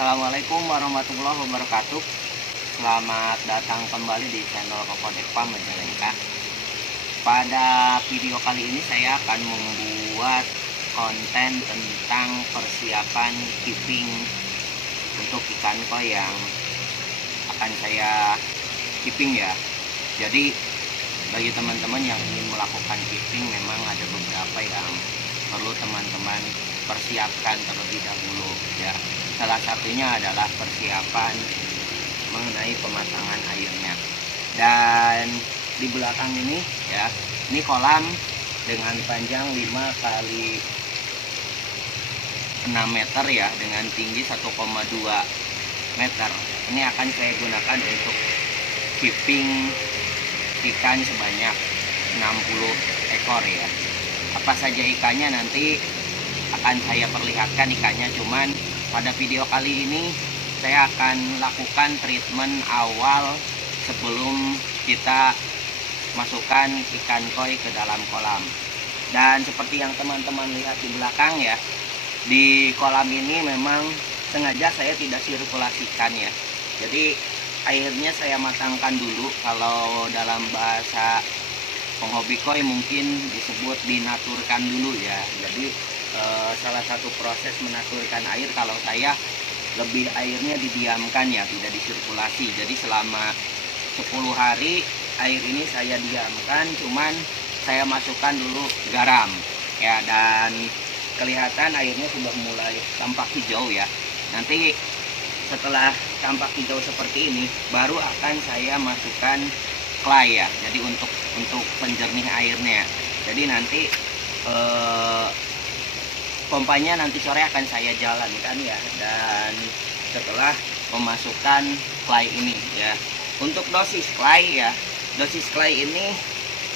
Assalamualaikum warahmatullahi wabarakatuh. Selamat datang kembali di channel Kokodekpa Majalengka. Pada video kali ini saya akan membuat konten tentang persiapan keeping untuk ikan koi yang akan saya keeping ya. Jadi bagi teman-teman yang ingin melakukan keeping, memang ada beberapa yang perlu teman-teman persiapkan terlebih dahulu ya. Salah satunya adalah persiapan mengenai pemasangan airnya. Dan di belakang ini ya, ini kolam dengan panjang 5 kali 6 meter ya, dengan tinggi 1,2 meter. Ini akan saya gunakan untuk keeping ikan sebanyak 60 ekor ya. Apa saja ikannya nanti akan saya perlihatkan ikannya, cuman pada video kali ini saya akan lakukan treatment awal sebelum kita masukkan ikan koi ke dalam kolam. Dan seperti yang teman-teman lihat di belakang ya, di kolam ini memang sengaja saya tidak sirkulasikan ya. Jadi airnya saya matangkan dulu, kalau dalam bahasa penghobi koi mungkin disebut dinaturkan dulu ya. Jadi salah satu proses menaturkan air, kalau saya lebih airnya didiamkan ya, tidak disirkulasi. Jadi selama 10 hari air ini saya diamkan, cuman saya masukkan dulu garam ya, dan kelihatan airnya sudah mulai tampak hijau ya. Nanti setelah tampak hijau seperti ini baru akan saya masukkan clay ya. Jadi untuk penjernih airnya. Jadi nanti pompanya nanti sore akan saya jalankan ya. Dan setelah memasukkan clay ini ya, untuk dosis clay ya, dosis clay ini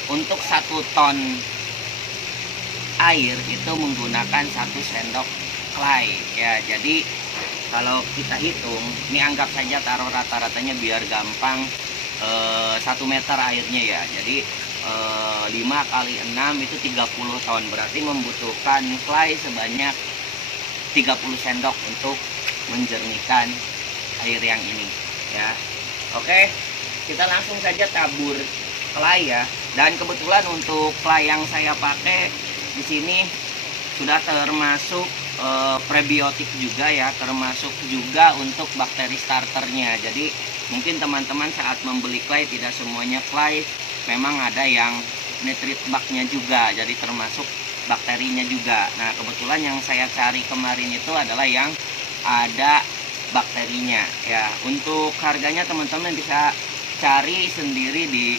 untuk 1 ton air itu menggunakan 1 sendok clay ya. Jadi kalau kita hitung, ini anggap saja taruh rata-ratanya biar gampang, 1 meter airnya ya. Jadi 5 kali 6 itu 30 ton, berarti membutuhkan clay sebanyak 30 sendok untuk menjernihkan air yang ini ya. Oke, kita langsung saja tabur clay ya. Dan kebetulan untuk clay yang saya pakai di sini sudah termasuk prebiotik juga ya, termasuk juga untuk bakteri starternya. Jadi mungkin teman-teman saat membeli clay tidak semuanya clay, memang ada yang nitrit baknya juga, jadi termasuk bakterinya juga. Nah kebetulan yang saya cari kemarin itu adalah yang ada bakterinya ya. Untuk harganya teman-teman bisa cari sendiri di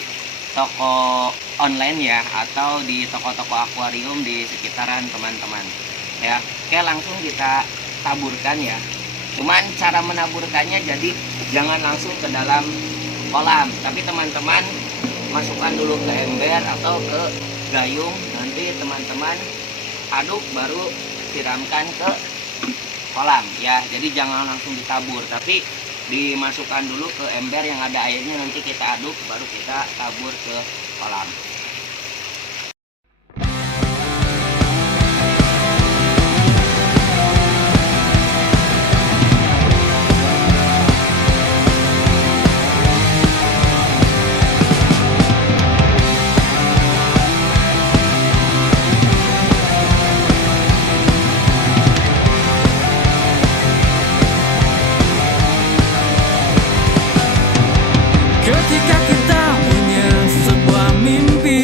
toko online ya, atau di toko-toko akuarium di sekitaran teman-teman ya. Oke, langsung kita taburkan ya. Cuman cara menaburkannya, jadi jangan langsung ke dalam kolam, tapi teman-teman masukkan dulu ke ember atau ke gayung. Nanti teman-teman aduk baru siramkan ke kolam ya. Jadi jangan langsung ditabur, tapi dimasukkan dulu ke ember yang ada airnya, nanti kita aduk baru kita tabur ke kolam. Ketika kita punya sebuah mimpi,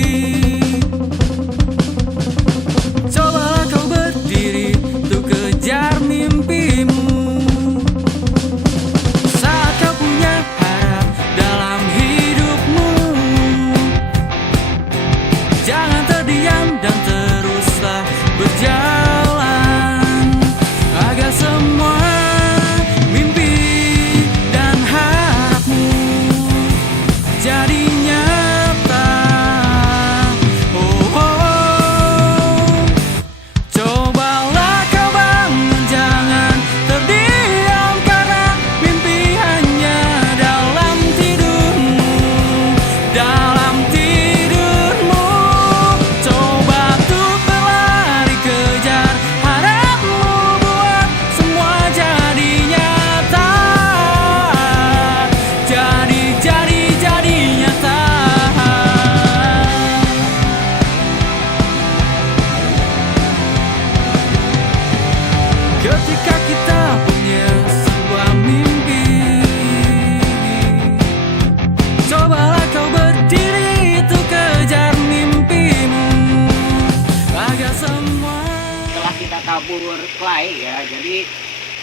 clay ya. Jadi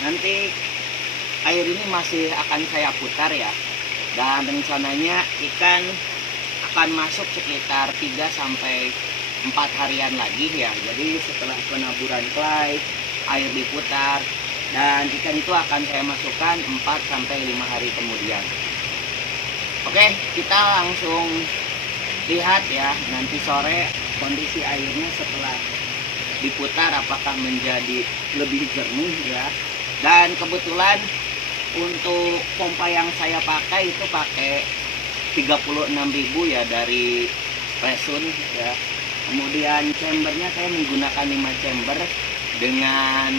nanti air ini masih akan saya putar ya. Dan rencananya ikan akan masuk sekitar 3 sampai 4 harian lagi ya. Jadi setelah penaburan clay, air diputar, dan ikan itu akan saya masukkan 4 sampai 5 hari kemudian. Oke, kita langsung lihat ya nanti sore kondisi airnya setelah diputar apakah menjadi lebih jernih ya. Dan kebetulan untuk pompa yang saya pakai itu pakai 36.000 ya dari Resun ya. Kemudian chambernya saya menggunakan 5 chamber dengan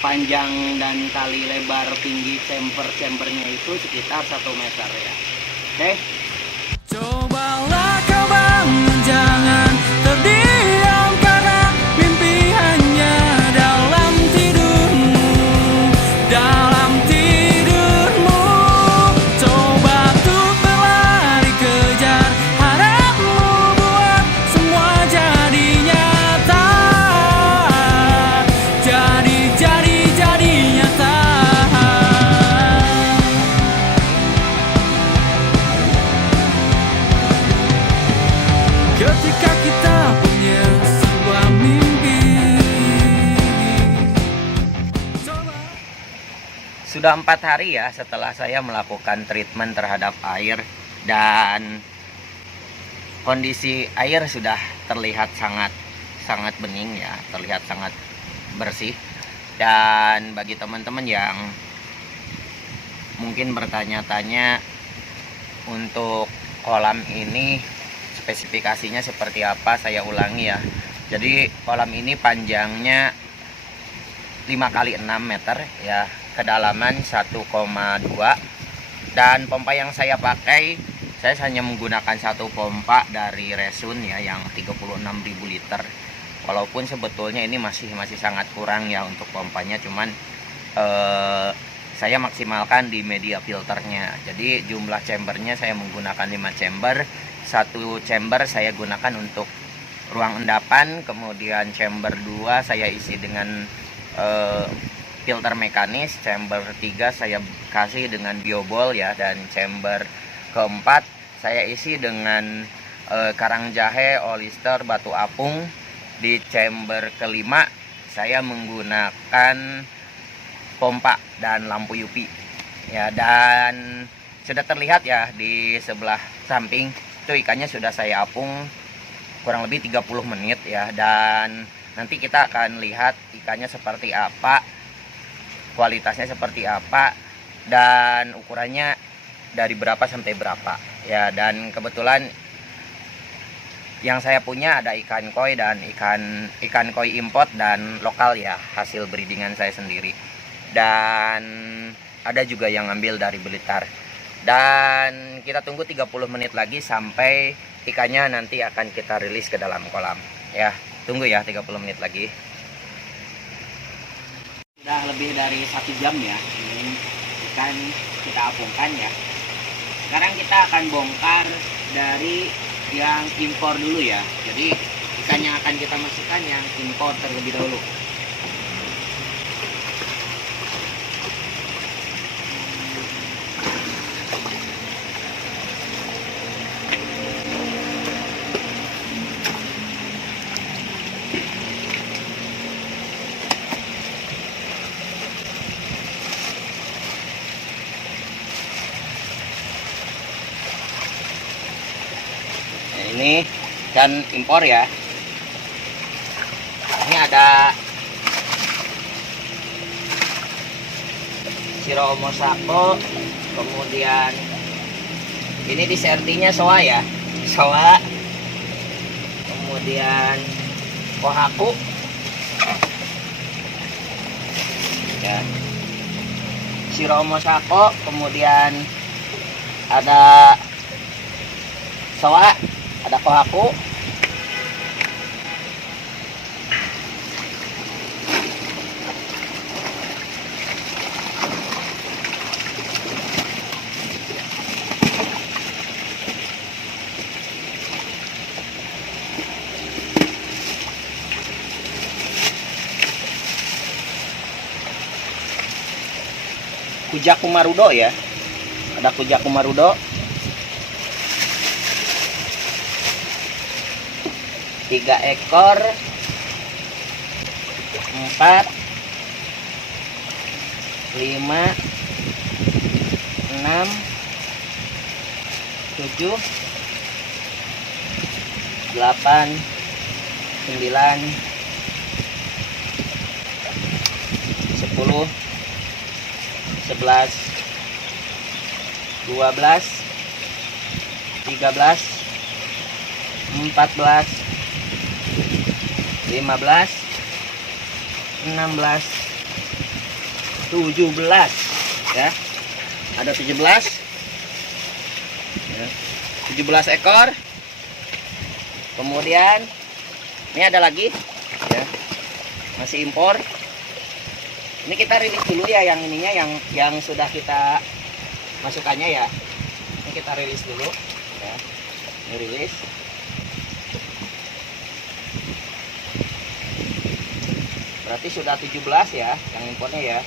panjang dan kali lebar tinggi chambernya itu sekitar 1 meter ya. Oke. Cobalah kau bangun, jangan terdiam karena mimpi hanya dalam tidurmu, dalam tidurmu. Coba tuh berlari, kejar harapmu, buat semua jadi nyata, jadi nyata. Ketika kita punya sebuah mimpi. Sudah 4 hari ya setelah saya melakukan treatment terhadap air, dan kondisi air sudah terlihat sangat bening ya, terlihat sangat bersih. Dan bagi teman-teman yang mungkin bertanya-tanya untuk kolam ini spesifikasinya seperti apa, saya ulangi ya. Jadi kolam ini panjangnya 5 x 6 meter ya, kedalaman 1,2, dan pompa yang saya pakai, saya hanya menggunakan 1 pompa dari Resun ya yang 36.000 liter. Walaupun sebetulnya ini masih sangat kurang ya untuk pompanya, cuman saya maksimalkan di media filternya. Jadi jumlah chambernya saya menggunakan 5 chamber. 1 chamber saya gunakan untuk ruang endapan, kemudian chamber 2 saya isi dengan filter mekanis, chamber 3 saya kasih dengan biobol ya, dan chamber keempat saya isi dengan karang jahe, olister, batu apung. Di chamber kelima saya menggunakan pompa dan lampu UV ya, dan sudah terlihat ya di sebelah samping itu ikannya sudah saya apung kurang lebih 30 menit ya. Dan nanti kita akan lihat ikannya seperti apa, kualitasnya seperti apa, dan ukurannya dari berapa sampai berapa ya. Dan kebetulan yang saya punya ada ikan koi dan ikan koi import dan lokal ya, hasil breedingan saya sendiri. Dan ada juga yang ngambil dari Blitar. Dan kita tunggu 30 menit lagi sampai ikannya nanti akan kita rilis ke dalam kolam ya. Tunggu ya 30 menit lagi. Sudah lebih dari 1 jam ya ini ikan kita apungkan ya. Sekarang kita akan bongkar dari yang impor dulu ya. Jadi ikan yang akan kita masukkan yang impor terlebih dahulu. Ini ikan impor ya. Ini ada Shiro Mosako, kemudian ini disertinya soa ya, soa, kemudian kohaku ya, Shiro Mosako, kemudian ada soa, ada kohaku, Kujaku Marudo ya. Ada Kujaku Marudo. 3 ekor. 4 5 6 7 8 9 10 11 12 13 14 15 16 17 ya. Ada 17 ya. 17 ekor. Kemudian ini ada lagi ya. Masih impor. Ini kita rilis dulu ya yang ininya, yang sudah kita masukannya ya. Ini kita rilis dulu ya. Ini rilis. Berarti sudah 17 ya yang impornya ya.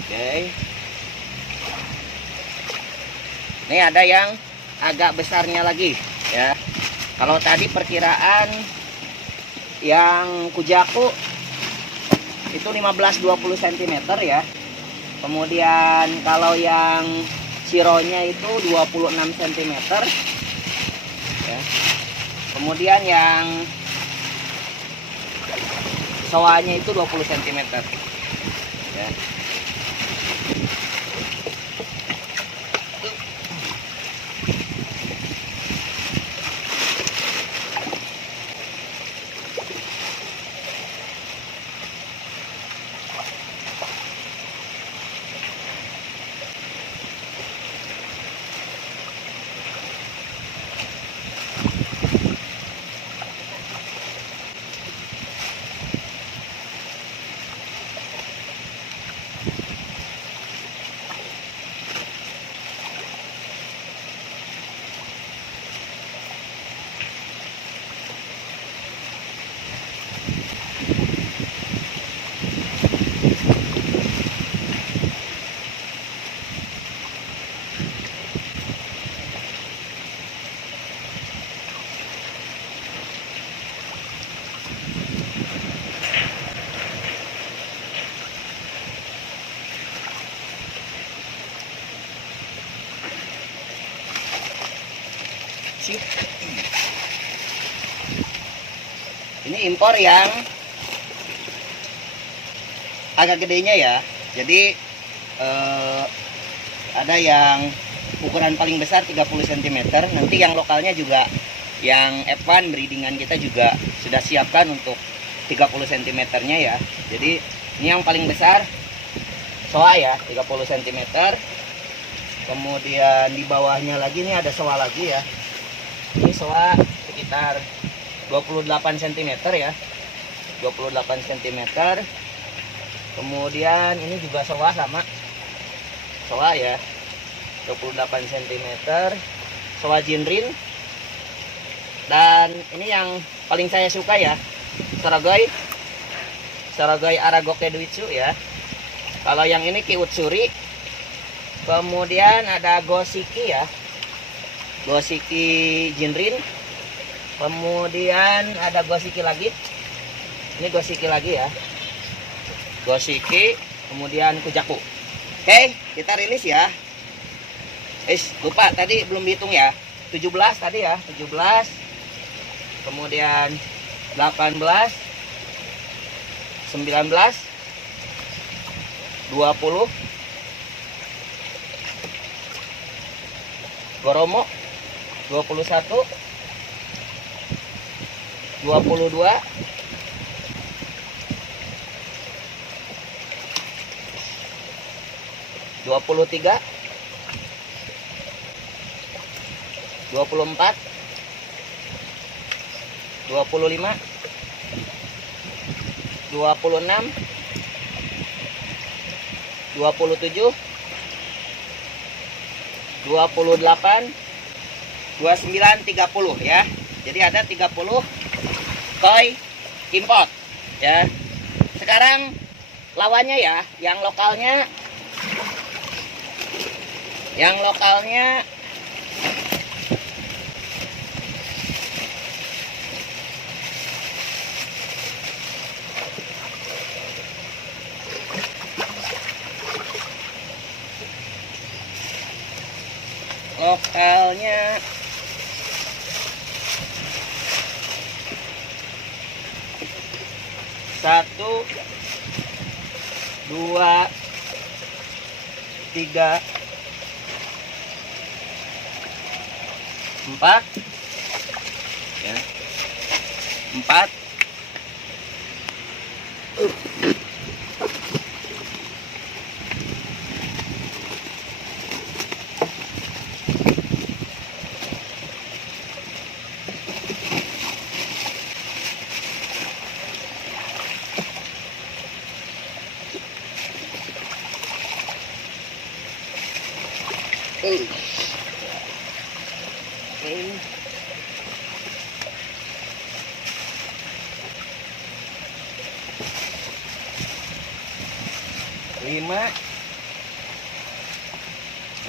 Oke. Ini ada yang agak besarnya lagi ya. Kalau tadi perkiraan yang Kujaku itu 15-20 cm ya. Kemudian kalau yang Sironya itu 26 cm ya. Kemudian yang Soanya itu 20 cm ya. Ini impor yang agak gedenya ya. Jadi ada yang ukuran paling besar 30 cm. Nanti yang lokalnya juga, yang F1 breedingan kita juga sudah siapkan untuk 30 cm nya ya. Jadi ini yang paling besar soa ya, 30 cm. Kemudian di bawahnya lagi ini ada soa lagi ya. Ini soa sekitar 28 cm ya, 28 cm. Kemudian ini juga soa sama, soa ya, 28 cm, soa Jinrin. Dan ini yang paling saya suka ya, Saragoy Aragoke Duitsu ya. Kalau yang ini Ki Utsuri. Kemudian ada Goshiki ya, Goshiki Jinrin. Kemudian ada Goshiki lagi. Ini Goshiki lagi ya. Goshiki, kemudian Kujaku. Oke, kita rilis ya. Lupa tadi belum dihitung ya. 17 tadi ya, 17. Kemudian 18, 19, 20. Goromo 21, 22, 23, 24, 25, 26, 27, 28, 29, 30 ya. Jadi ada 30 koi import ya. Sekarang lawannya ya, yang lokalnya satu, dua, tiga, empat, ya, empat. Oke. 5,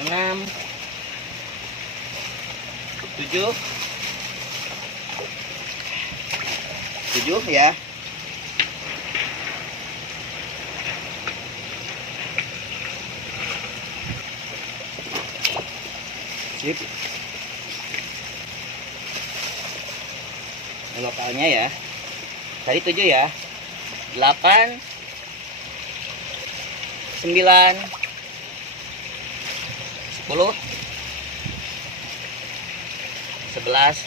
6, 7, 7 ya. Sip. Lokalnya ya. Tadi 7 ya. 8, 9, 10, 11,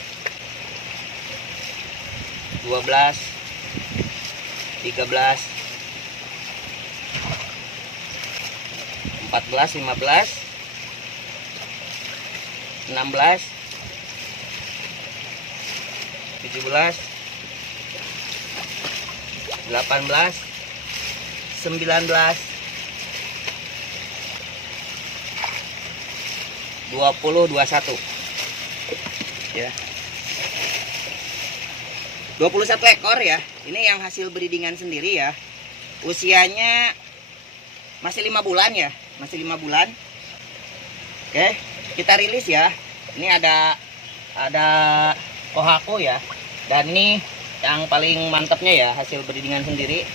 12, 13, 14, 15, 16, 17, 18, 19, 20, 21 ya. 21 ekor ya. Ini yang hasil breedingan sendiri ya. Usianya masih 5 bulan ya, masih 5 bulan. Oke, kita rilis ya. Ini ada Kohako ya. Dan ini yang paling mantapnya ya, hasil breedingan sendiri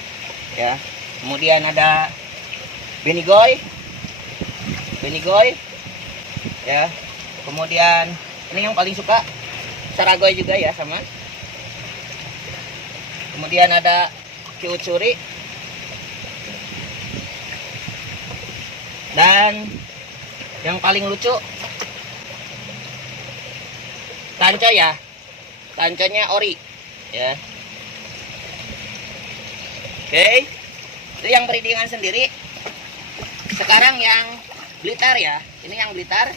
ya. Kemudian ada Benigoy ya. Kemudian ini yang paling suka Saragoy juga ya, sama. Kemudian ada Kyuchuri dan yang paling lucu Tanco ya. Tanconya ori ya. Oke, itu yang breedingan sendiri. Sekarang yang Blitar ya. Ini yang Blitar.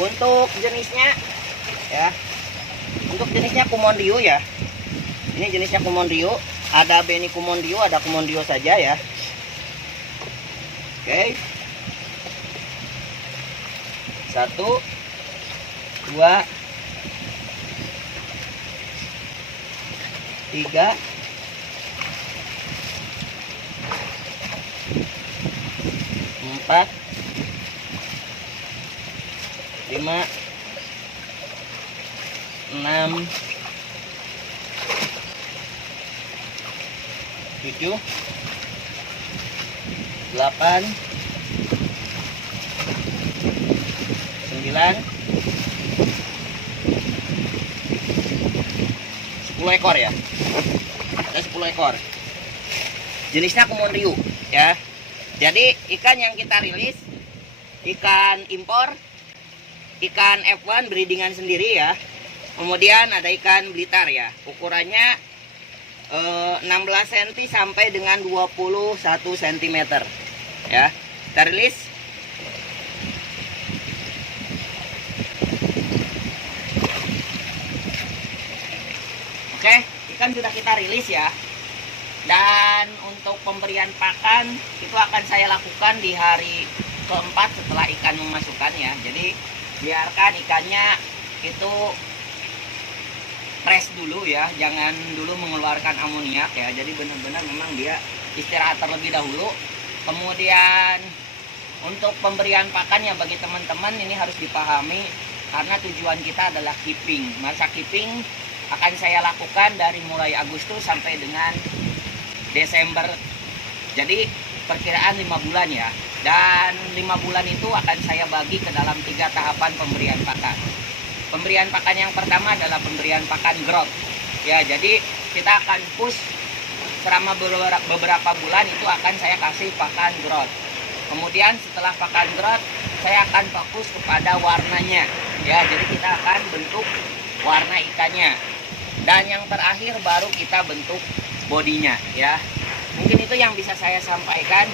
Untuk jenisnya ya, untuk jenisnya Kumonryu ya. Ini jenisnya Kumonryu. Ada Beni Kumonryu, ada Kumonryu saja ya. Oke. 1, 2, 3, 4, 5, 6, 7, 8, 9, 10 ekor ya. Ada 10 ekor. Jenisnya Kumonryu ya. Jadi ikan yang kita rilis ikan impor, ikan F1 breedingan sendiri ya. Kemudian ada ikan Blitar ya. Ukurannya 16 cm sampai dengan 21 cm ya. Kita rilis. Oke, ikan sudah kita rilis ya. Dan untuk pemberian pakan itu akan saya lakukan di hari keempat setelah ikan memasukkan ya. Jadi biarkan ikannya itu rest dulu ya, jangan dulu mengeluarkan amoniak ya. Jadi benar-benar memang dia istirahat terlebih dahulu. Kemudian untuk pemberian pakannya bagi teman-teman ini harus dipahami, karena tujuan kita adalah keeping. Masa keeping akan saya lakukan dari mulai Agustus sampai dengan Desember. Jadi perkiraan 5 bulan ya. Dan 5 bulan itu akan saya bagi ke dalam 3 tahapan pemberian pakan. Pemberian pakan yang pertama adalah pemberian pakan growth. Ya, jadi kita akan push selama beberapa bulan itu akan saya kasih pakan growth. Kemudian setelah pakan growth, saya akan fokus kepada warnanya. Ya, jadi kita akan bentuk warna ikannya. Dan yang terakhir baru kita bentuk bodinya ya. Mungkin itu yang bisa saya sampaikan.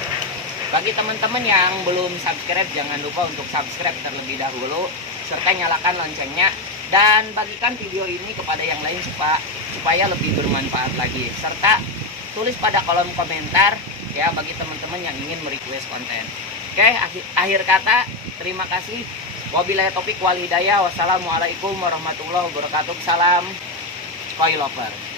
Bagi teman-teman yang belum subscribe, jangan lupa untuk subscribe terlebih dahulu, serta nyalakan loncengnya, dan bagikan video ini kepada yang lain supaya lebih bermanfaat lagi, serta tulis pada kolom komentar ya bagi teman-teman yang ingin merequest konten. Oke, akhir kata, terima kasih. Wabillahi taufiq wal hidayah. Wassalamualaikum warahmatullahi wabarakatuh. Salam Koi Lover.